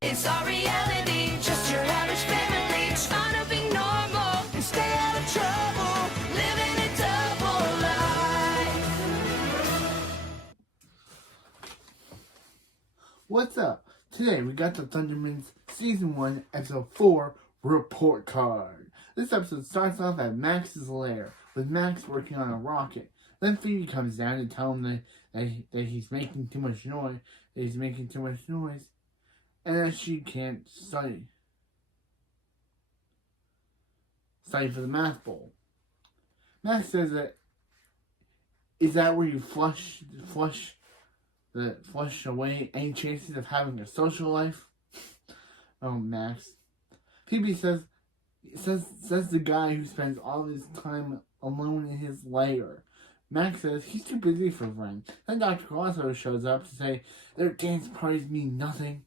It's our reality, just your average family, trying to be normal and stay out of trouble, living a double life. What's up? Today we got the Thundermans Season 1, Episode 4, Report Card. This episode starts off at Max's lair, with Max working on a rocket. Then Phoebe comes down to tell him that he's making too much noise, and that she can't study for the math bowl. Max says is that where you flush away any chances of having a social life? Oh, Max. Phoebe says the guy who spends all his time alone in his lair. Max says he's too busy for friends. Then Dr. Colosso shows up to say their dance parties mean nothing.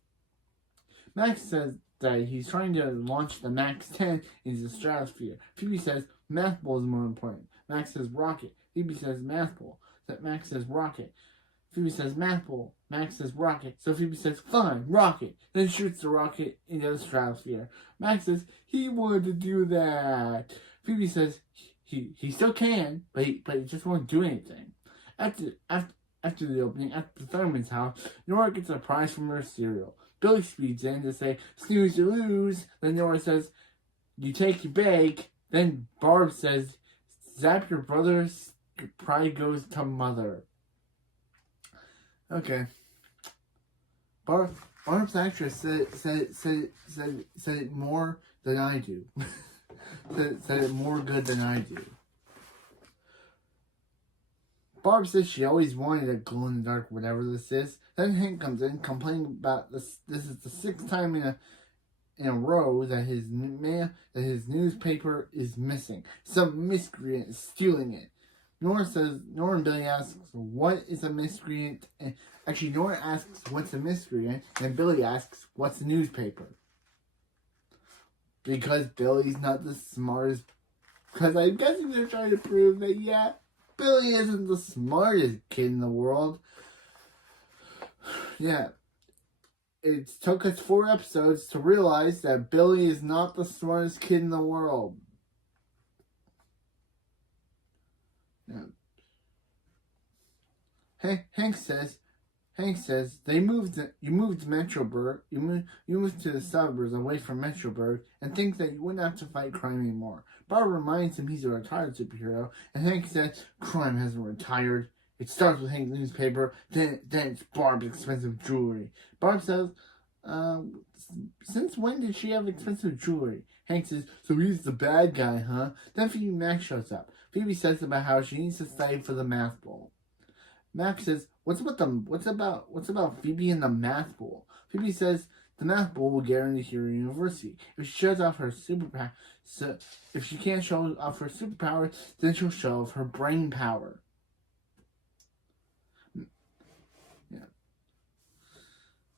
Max says that he's trying to launch the Max 10 into the stratosphere. Phoebe says math bowl is more important. Max says rocket. Phoebe says math bowl. Max says rocket. Phoebe says math bowl. Max says rocket. So Phoebe says fine, rocket. Then shoots the rocket into the stratosphere. Max says he wanted to do that. Phoebe says he still can, but he just won't do anything. After the opening, at the Thurman's house, Nora gets a prize from her cereal. Billy speeds in to say, snooze you lose. Then Nora says, you take your bake. Then Barb says, zap your brother's pride goes to mother. Okay. Barb's actress said it more than I do. said it more good than I do. Barb says she always wanted a glow-in-the-dark whatever this is. Then Hank comes in complaining about this. This is the 6th time in a row that his newspaper is missing. Some miscreant is stealing it. Nora and Billy asks, what is a miscreant? And actually, Nora asks, what's a miscreant? And Billy asks, what's a newspaper? Because Billy's not the smartest. Because I'm guessing they're trying to prove that, yeah, Billy isn't the smartest kid in the world. Yeah. It took us 4 episodes to realize that Billy is not the smartest kid in the world. Yeah. Hank says you moved to Metroburg, you moved to the suburbs away from Metroburg, and thinks that you wouldn't have to fight crime anymore. Barb reminds him he's a retired superhero, and Hank says crime hasn't retired. It starts with Hank's newspaper, then it's Barb's expensive jewelry. Barb says, since when did she have expensive jewelry? Hank says, so he's the bad guy, huh? Then Phoebe and Max shows up. Phoebe says about how she needs to study for the math bowl. Max says, what's about Phoebe and the math bowl? Phoebe says the math bowl will get her into Hero University. If she shows off her superpower, if she can't show off her superpower, then she'll show off her brain power.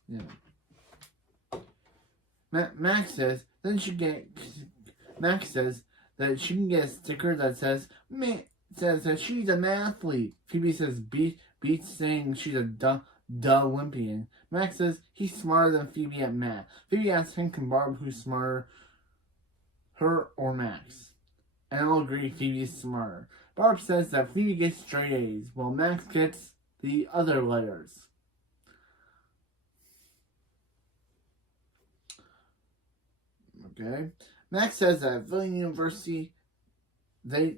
Yeah. Max says that she can get a sticker that says that she's an athlete. Phoebe says beats saying she's a duh Olympian. Max says he's smarter than Phoebe at math. Phoebe asks Hank and Barb who's smarter, her or Max. And all agree Phoebe is smarter. Barb says that Phoebe gets straight A's, while Max gets the other letters. Okay. Max says that at Villian University, they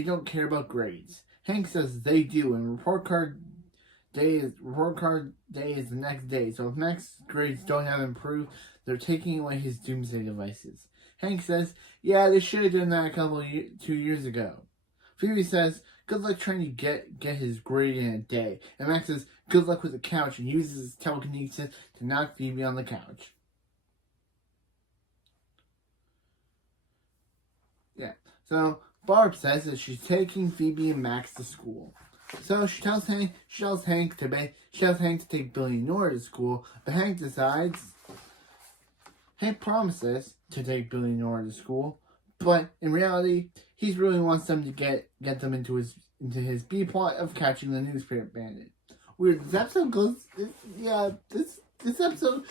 don't care about grades. Hank says they do, and report card day is the next day. So if Max's grades don't have improved, they're taking away his doomsday devices. Hank says, yeah, they should have done that 2 years ago. Phoebe says, good luck trying to get his grade in a day. And Max says, good luck with the couch, and uses his telekinesis to knock Phoebe on the couch. Yeah. So Barb says that she's taking Phoebe and Max to school. So she tells Hank to take Billy and Nora to school, but Hank promises to take Billy and Nora to school, but in reality, he really wants them to get them into his B plot of catching the newspaper bandit. Weird. This episode goes. This This episode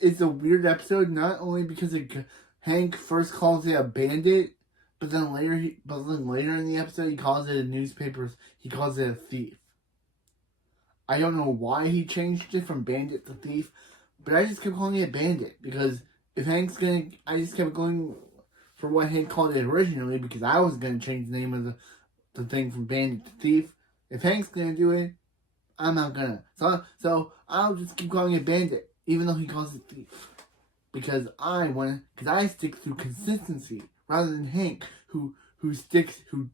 is a weird episode, not only because Hank first calls it a bandit, but then later in the episode he calls it he calls it a thief. I don't know why he changed it from bandit to thief, but I just kept calling it bandit because I just kept going for what Hank called it originally because I was gonna change the name of the thing from bandit to thief. If Hank's gonna do it, I'm not gonna. So I'll just keep calling it bandit, even though he calls it thief. Because I stick through consistency rather than Hank, who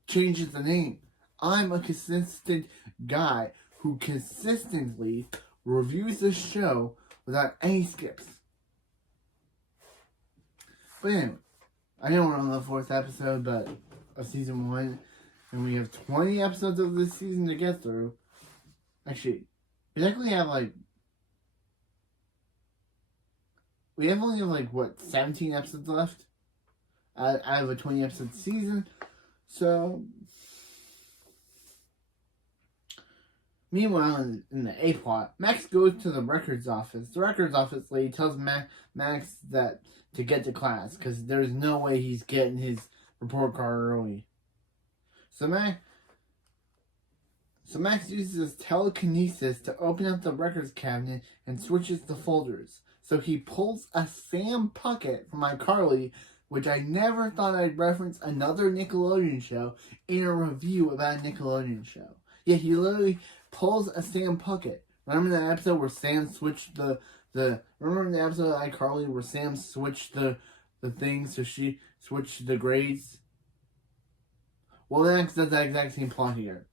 changes the name. I'm a consistent guy who consistently reviews the show without any skips. But anyway, I know we're on the 4th episode of season 1, and we have 20 episodes of this season to get through. Actually, we only have 17 episodes left out of a 20 episode season. So, meanwhile, in the A plot, Max goes to the records office. The records office lady tells Max that to get to class because there's no way he's getting his report card early. So Max uses his telekinesis to open up the records cabinet and switches the folders. So he pulls a Sam Puckett from iCarly, which I never thought I'd reference another Nickelodeon show in a review about a Nickelodeon show. Yeah, he literally pulls a Sam Puckett. Remember that episode where Sam switched remember the episode of iCarly where Sam switched the thing so she switched the grades? Well, Max does that exact same plot here.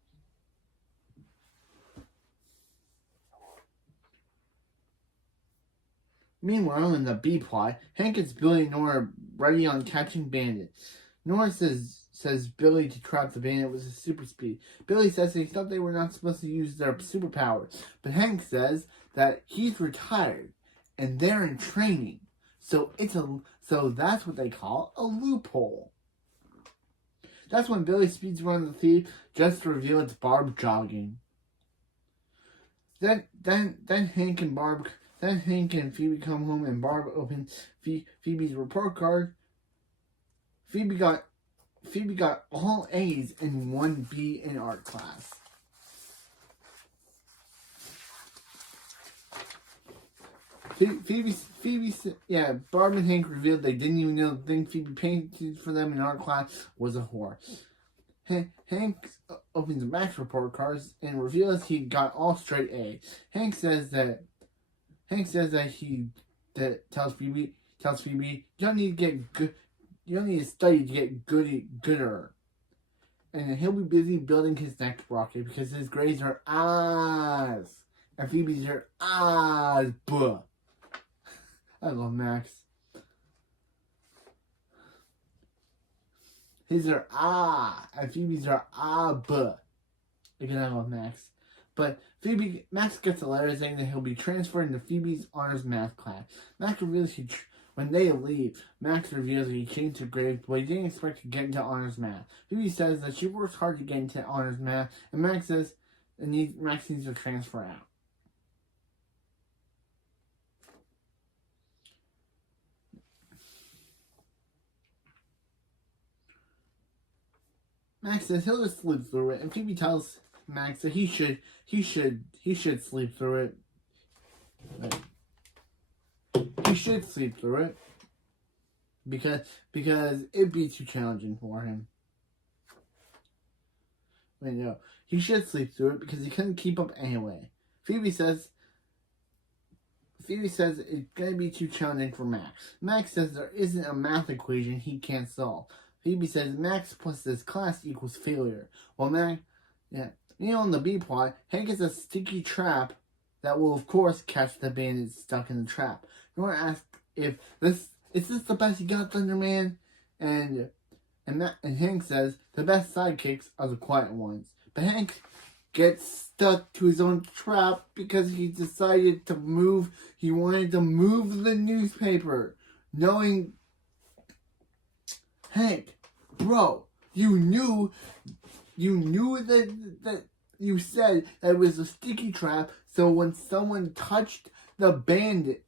Meanwhile, in the B plot, Hank gets Billy and Nora ready on catching Bandit. Nora says Billy to trap the Bandit with his super speed. Billy says he thought they were not supposed to use their superpowers, but Hank says that he's retired and they're in training. So that's what they call a loophole. That's when Billy speeds around the thief just to reveal it's Barb jogging. Then Hank and Phoebe come home and Barb opens Phoebe's report card. Phoebe got all A's and 1 B in art class. Barb and Hank revealed they didn't even know the thing Phoebe painted for them in art class was a whore. Hank opens Max report cards and reveals he got all straight A's. Hank says that tells Phoebe you don't need to get good, you don't need to study to get gooder. And he'll be busy building his next rocket because his grades are A's. And Phoebe's are A's. Buh. I love Max. His are and Phoebe's are buh. Because I love Max. But Max gets a letter saying that he'll be transferred into Phoebe's honors math class. Max reveals when they leave, Max reveals that he changed her grades, but he didn't expect to get into honors math. Phoebe says that she works hard to get into honors math, and Max says Max needs to transfer out. Max says he'll just sleep through it, and Phoebe tells Max that he should sleep through it. He should sleep through it because it'd be too challenging for him. Wait, no, he should sleep through it because he couldn't keep up anyway. Phoebe says it's gonna be too challenging for Max. Max says there isn't a math equation he can't solve. Phoebe says Max plus this class equals failure. Well, in the B plot, Hank is a sticky trap that will, of course, catch the bandit stuck in the trap. Nora asks if is this the best you got, Thunderman? And Hank says the best sidekicks are the quiet ones. But Hank gets stuck to his own trap because he decided to move. He wanted to move the newspaper, knowing. Hank, bro, you knew that you said that it was a sticky trap, so when someone touched the bandit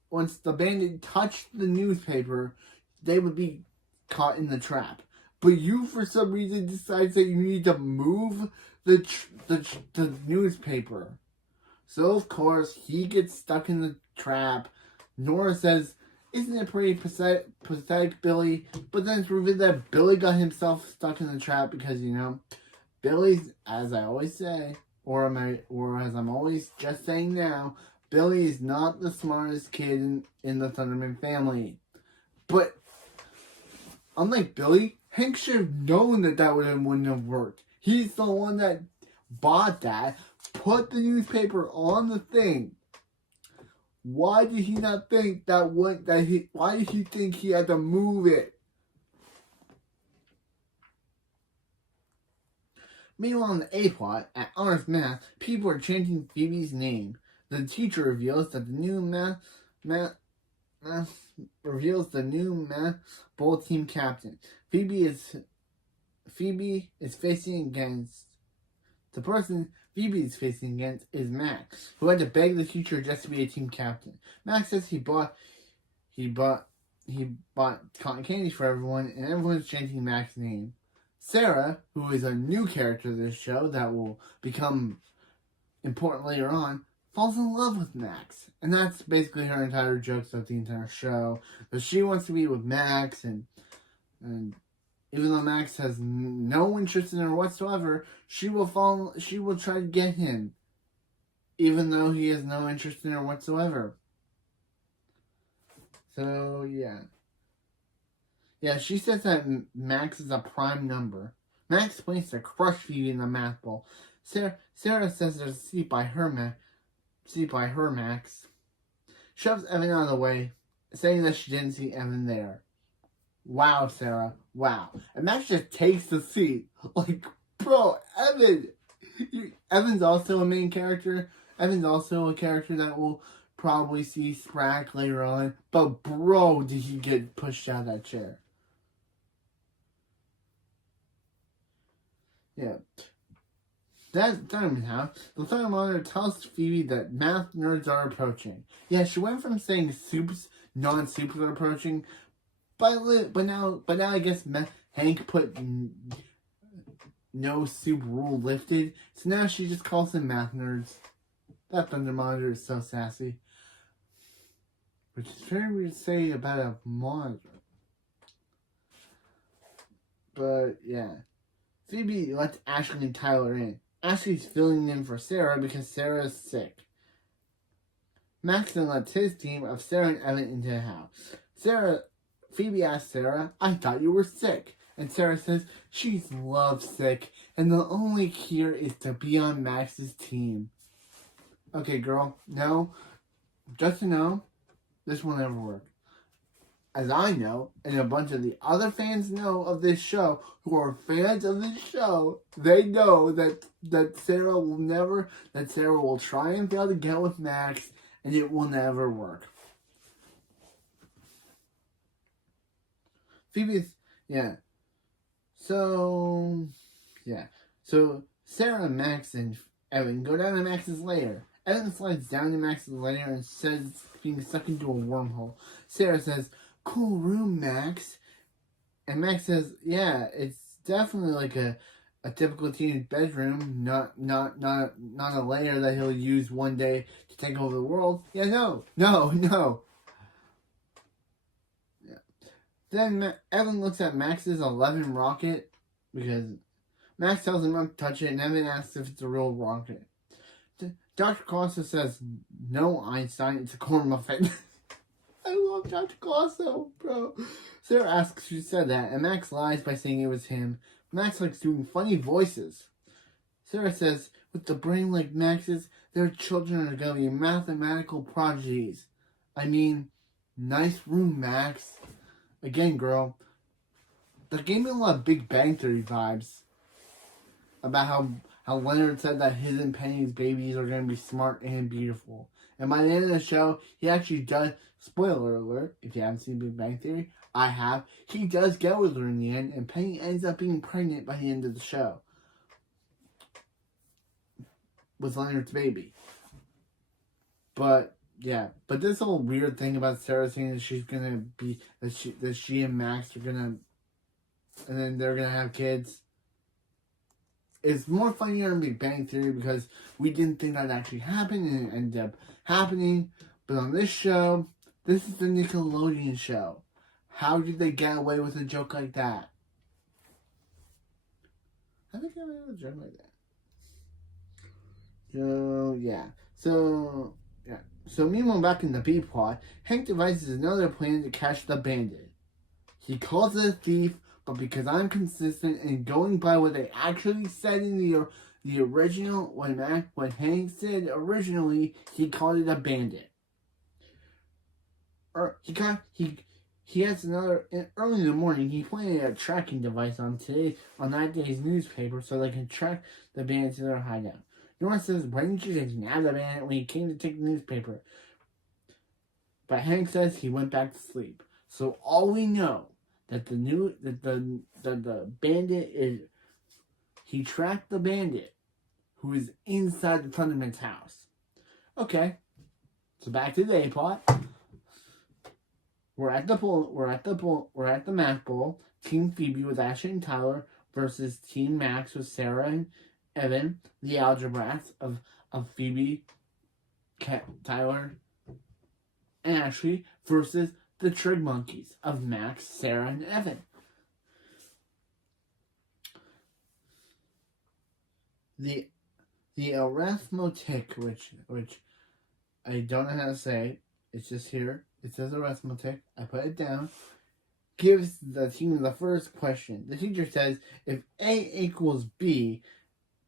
touched the newspaper, they would be caught in the trap. But you, for some reason, decides that you need to move the newspaper. So, of course, he gets stuck in the trap. Nora says, "Isn't it pretty pathetic, Billy?" But then it's revealed that Billy got himself stuck in the trap because, Billy's, as I always say, or as I'm always just saying now, Billy is not the smartest kid in the Thunderman family. But, unlike Billy, Hank should have known that wouldn't have worked. He's the one that bought that, put the newspaper on the thing. Why did he not think why did he think he had to move it? Meanwhile, in the A-plot, at Honors Math, people are chanting Phoebe's name. The teacher reveals that the new math bowl team captain. Phoebe is facing against the person Phoebe is facing against is Max, who had to beg the teacher just to be a team captain. Max says he bought cotton candy for everyone, and everyone's chanting Max's name. Sarah, who is a new character of this show that will become important later on, falls in love with Max. And that's basically her entire joke throughout the entire show. That she wants to be with Max, and even though Max has no interest in her whatsoever, she will try to get him. Even though he has no interest in her whatsoever. So, yeah. Yeah, she says that Max is a prime number. Max plans to crush Phoebe in the math bowl. Sarah says there's a seat by her, Max. Shoves Evan out of the way, saying that she didn't see Evan there. Wow, Sarah. Wow. And Max just takes the seat. Like, bro, Evan. Evan's also a main character. Evan's also a character that we'll probably see Sprack later on. But, bro, did he get pushed out of that chair. Yeah. That's Thunderman House. The Thunder Monitor tells Phoebe that math nerds are approaching. Yeah, she went from saying non-soups are approaching, but now I guess Hank put no soup rule lifted, so now she just calls them math nerds. That Thunder Monitor is so sassy. Which is very weird to say about a monitor. But, yeah. Phoebe lets Ashley and Tyler in. Ashley's filling in for Sarah because Sarah is sick. Max then lets his team of Sarah and Evan into the house. Phoebe asks Sarah, "I thought you were sick." And Sarah says she's lovesick and the only cure is to be on Max's team. Okay, girl, no. Just to know, this will never work. As I know, and a bunch of the other fans know of this show, who are fans of this show, they know that Sarah will try and fail to get with Max, and it will never work. So Sarah, Max, and Evan go down to Max's lair. Evan slides down to Max's lair and says it's being sucked into a wormhole. Sarah says, "Cool room, Max." And Max says, "Yeah, it's definitely like a typical teenage bedroom, not a lair that he'll use one day to take over the world." Yeah, no. Yeah. Then Evan looks at Max's 11 rocket because Max tells him not to touch it, and Evan asks if it's a real rocket. Dr. Costa says, "No, Einstein, it's a corn muffin." I love Dr. Costa, bro. Sarah asks who said that, and Max lies by saying it was him. Max likes doing funny voices. Sarah says, with the brain like Max's, their children are going to be mathematical prodigies. I mean, nice room, Max. Again, girl, that gave me a lot of Big Bang Theory vibes. About how Leonard said that his and Penny's babies are going to be smart and beautiful. And by the end of the show, he actually does, spoiler alert, if you haven't seen Big Bang Theory, I have, he does get with her in the end, and Penny ends up being pregnant by the end of the show. With Leonard's baby. But yeah, but this whole weird thing about Sarah saying that she's gonna be that she and Max are gonna, and then they're gonna have kids. It's more funnier in Big Bang Theory because we didn't think that actually happened and it ended up happening. But on this show, this is the Nickelodeon show. How did they get away with a joke like that? How did they get away with a joke like that? So yeah. So meanwhile, back in the B plot, Hank devises another plan to catch the bandit. He calls it a thief, but because I'm consistent and going by what they actually said in the original, when Hank said originally, he called it a bandit. He has another early in the morning. He planted a tracking device on that day's newspaper so they can track the bandit to their hideout. Nora says, "Why didn't you just nab the bandit when he came to take the newspaper?" But Hank says he went back to sleep. So all we know that the bandit is, he tracked the bandit who is inside the Thunderman's house. Okay, so back to the A plot. We're at the math bowl. Team Phoebe with Ashley and Tyler versus Team Max with Sarah and Evan, the algebrats of Phoebe, Tyler, and Ashley versus the Trig Monkeys of Max, Sarah, and Evan. The arithmetic, which I don't know how to say, it's just here. It says arithmetic. I put it down. Gives the team the first question. The teacher says, if A equals B,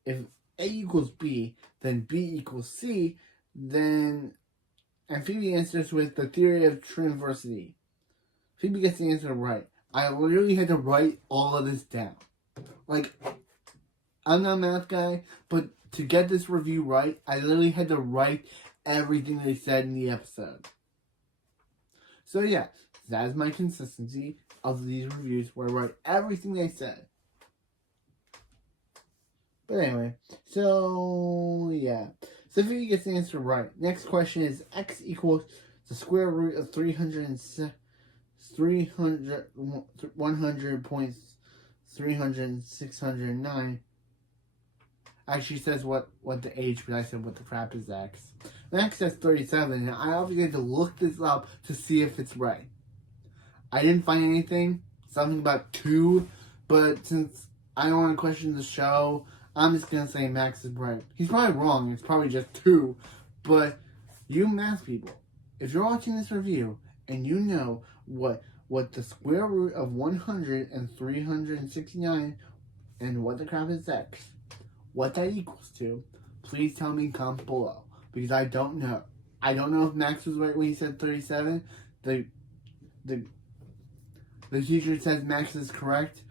then B equals C, then... And Phoebe answers with the theory of triversity. Phoebe gets the answer right. I literally had to write all of this down. Like, I'm not a math guy, but to get this review right, I literally had to write everything they said in the episode. So yeah, that is my consistency of these reviews, where I write everything they said. But anyway, so yeah. So if you get the answer right, next question is x equals the square root of 100.609. Actually says what the H, but I said what the crap is X. Max says 37, and I obviously had to look this up to see if it's right. I didn't find anything, something about 2, but since I don't want to question the show, I'm just going to say Max is right. He's probably wrong, it's probably just 2, but you math people, if you're watching this review and you know what the square root of 100 and 369 and what the crap is X, what that equals to, please tell me in comments below, because I don't know. I don't know if Max was right when he said 37. The teacher says Max is correct,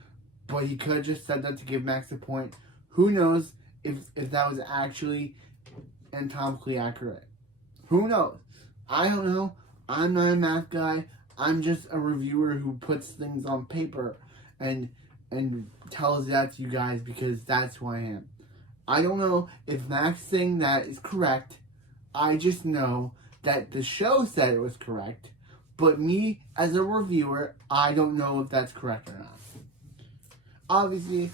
but he could have just said that to give Max a point. Who knows if that was actually anatomically accurate? Who knows? I don't know. I'm not a math guy. I'm just a reviewer who puts things on paper and tells that to you guys because that's who I am. I don't know if Max saying that is correct. I just know that the show said it was correct. But me, as a reviewer, I don't know if that's correct or not. Obviously,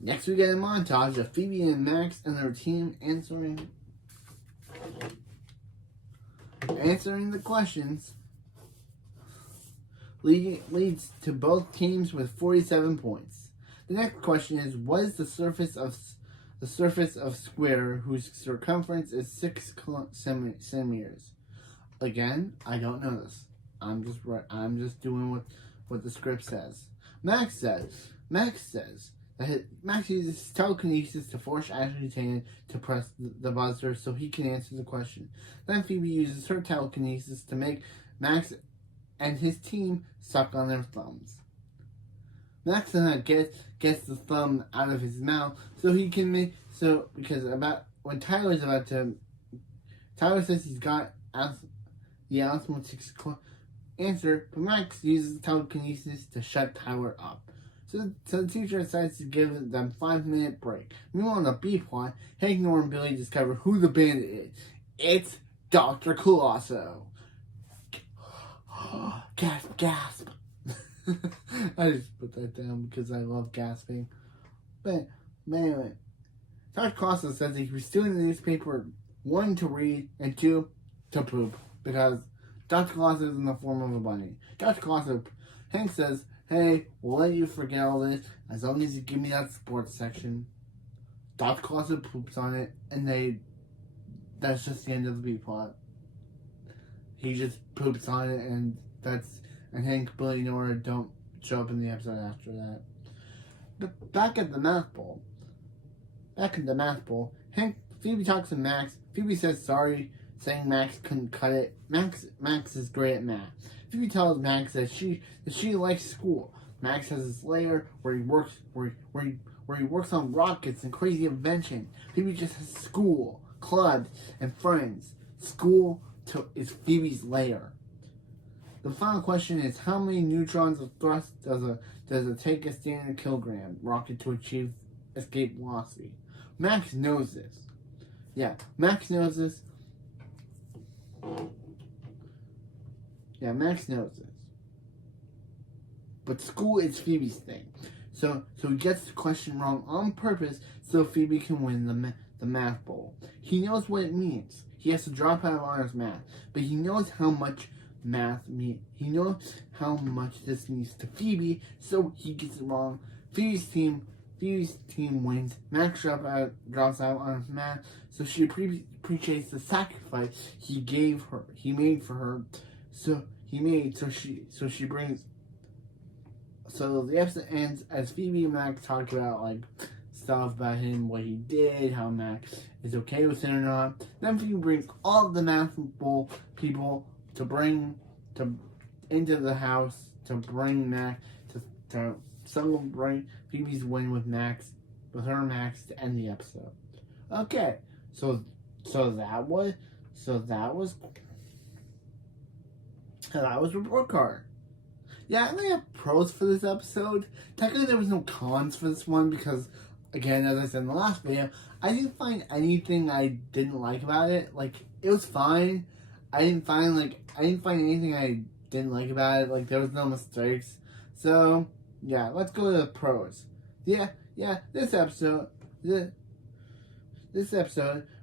next we get a montage of Phoebe and Max and their team answering the questions. Leads to both teams with 47 points. The next question is, what is the surface of square whose circumference is 6 centimeters? Again, I don't know this. I'm just doing what the script says. Max says that Max uses telekinesis to force Ashley's hand to press the buzzer so he can answer the question. Then Phoebe uses her telekinesis to make Max and his team suck on their thumbs. Max gets the thumb out of his mouth so he can make Tyler says he's got the arithmetic answer, but Max uses telekinesis to shut Tyler up. So the teacher decides to give them 5-minute break. Meanwhile, on the B plot, Hank, Nora, and Billy discover who the bandit is. It's Dr. Colosso. Gasp, gasp. I just put that down because I love gasping. But anyway, Dr. Colosso says that he was stealing the newspaper, 1, to read, and 2, to poop. Because Dr. Colosso is in the form of a bunny. Dr. Colosso, Hank says, hey, we'll let you forget all this as long as you give me that sports section. Dr. Colosso poops on it, and that's just the end of the B plot. He just poops on it, and Hank, Billy, and Nora don't show up in the episode after that. But back in the math bowl, Phoebe talks to Max. Phoebe says sorry, saying Max couldn't cut it. Max is great at math. Phoebe tells Max that she likes school. Max has this lair where he works on rockets and crazy invention. Phoebe just has school, clubs, and friends. School is Phoebe's lair. The final question is, how many neutrons of thrust does it take a standard kilogram rocket to achieve escape velocity? Max knows this. Yeah, Max knows this. But school is Phoebe's thing. So he gets the question wrong on purpose so Phoebe can win the math bowl. He knows what it means. He has to drop out of honors math, but he knows how much math means. He knows how much this means to Phoebe, so he gets it wrong. Phoebe's team wins. Max drops out on math, so she appreciates the sacrifice he made for her. So the episode ends as Phoebe and Max talk about like stuff about him, what he did, how Max is okay with it or not. Then Phoebe brings all of the math bowl people into the house to bring Max to celebrate Phoebe's win with Max to end the episode. Okay, so that was report card. Yeah, I only have pros for this episode. Technically, there was no cons for this one because, again, as I said in the last video, I didn't find anything I didn't like about it. Like, it was fine. I didn't find anything I didn't like about it. Like, there was no mistakes. So, yeah, let's go to the pros. Yeah, this episode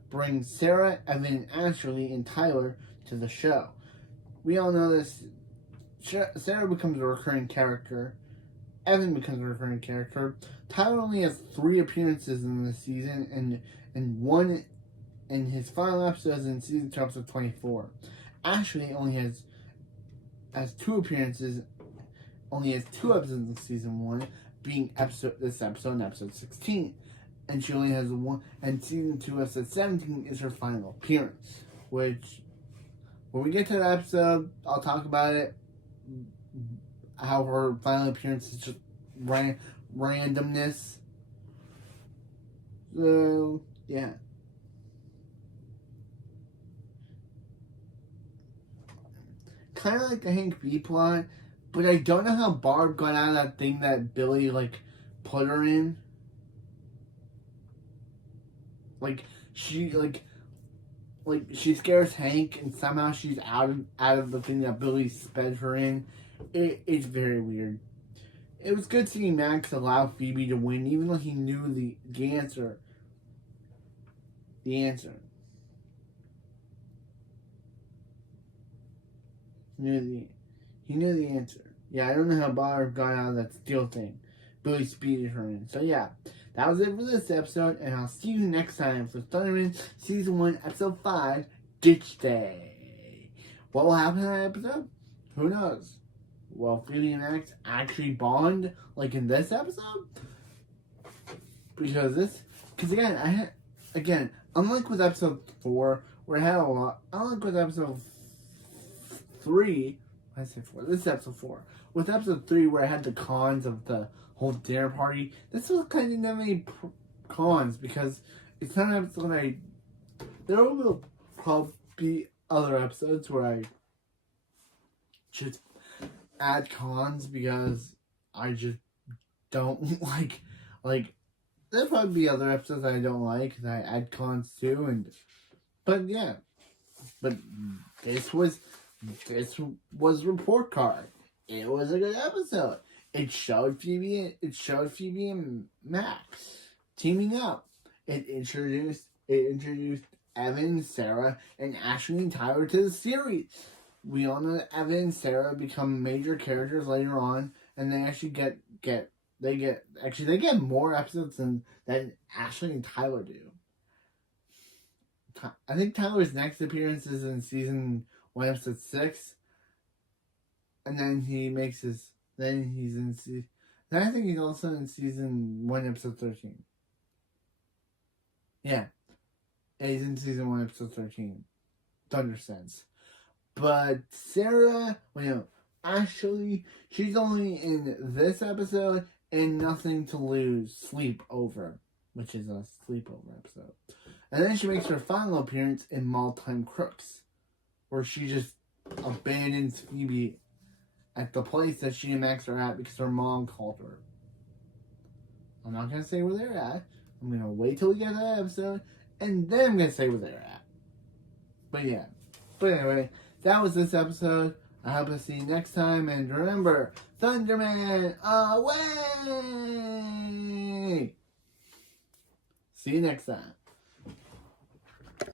brings Sarah, Evan, Ashley, and Tyler to the show. We all know this. Sarah becomes a recurring character. Evan becomes a recurring character. Tyler only has 3 appearances in this season, and one in his final episodes in season 2, episode 24. Ashley only has 2 appearances. Only has 2 episodes in season 1, being this episode and episode 16, and she only has 1. And season 2, episode 17 is her final appearance. Which, when we get to that episode, I'll talk about it. How her final appearance is just randomness. So, yeah. Kind of like the Hank B plot, but I don't know how Barb got out of that thing that Billy, put her in. She scares Hank, and somehow she's out of the thing that Billy sped her in. It's very weird. It was good seeing Max allow Phoebe to win, even though he knew the answer. He knew the answer. Yeah, I don't know how Barb got out of that steel thing. Billy speeded her in. So yeah, that was it for this episode, and I'll see you next time for Thunderman Season 1, Episode 5, Ditch Day. What will happen in that episode? Who knows? Will Phoebe and Max actually bond like in this episode? Because unlike with episode 4, where I had a lot, unlike with episode 3, I said 4, this is episode 4. With episode 3, where I had the cons of the whole dinner party, this was kind of not many cons, because it's not an episode there will probably be other episodes where I just add cons because I just don't like there'll probably be other episodes I don't like that I add cons to, but yeah. But this was Report Card. It was a good episode. It showed Phoebe and Max teaming up. It introduced Evan, Sarah, and Ashley and Tyler to the series. We all know that Evan and Sarah become major characters later on, and they actually get more episodes than Ashley and Tyler do. I think Tyler's next appearance is in season 1, episode 6, and then I think he's also in season 1, episode 13. Yeah, he's in season 1, episode 13. Thunder Sense. But Sarah, Ashley, she's only in this episode and Nothing to Lose, Sleep Over, which is a sleepover episode. And then she makes her final appearance in Small-Time Crooks, where she just abandons Phoebe at the place that she and Max are at because her mom called her. I'm not going to say where they're at. I'm going to wait till we get to that episode, and then I'm going to say where they're at. But yeah. But anyway, that was this episode. I hope to see you next time, and remember, Thunderman away! See you next time.